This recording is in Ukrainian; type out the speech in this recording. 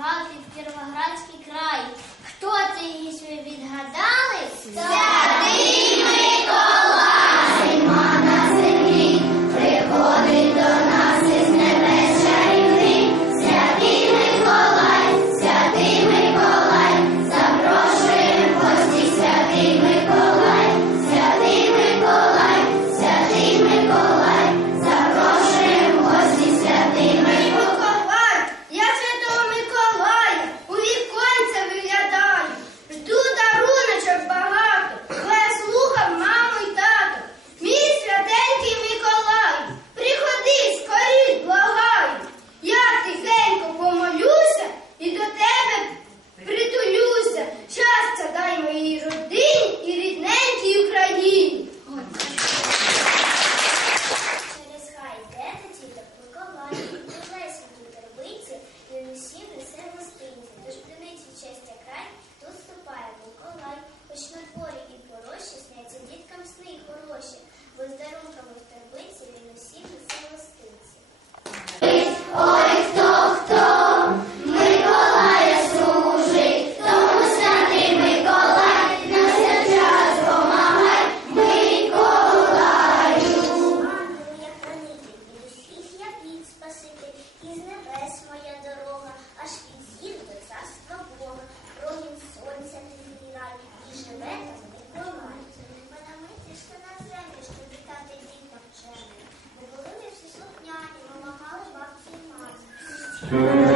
Галки в Кіровоградський край. Хто це її відгадали? Так! єсть моя дорога, аж від зір до царства Бога, промінь сонця не змірай, і живе там Миколай. Вона миті, що на землі, що вітати дітям вчені. Ми були ми всі слухняні, вимагали бабці і мамі.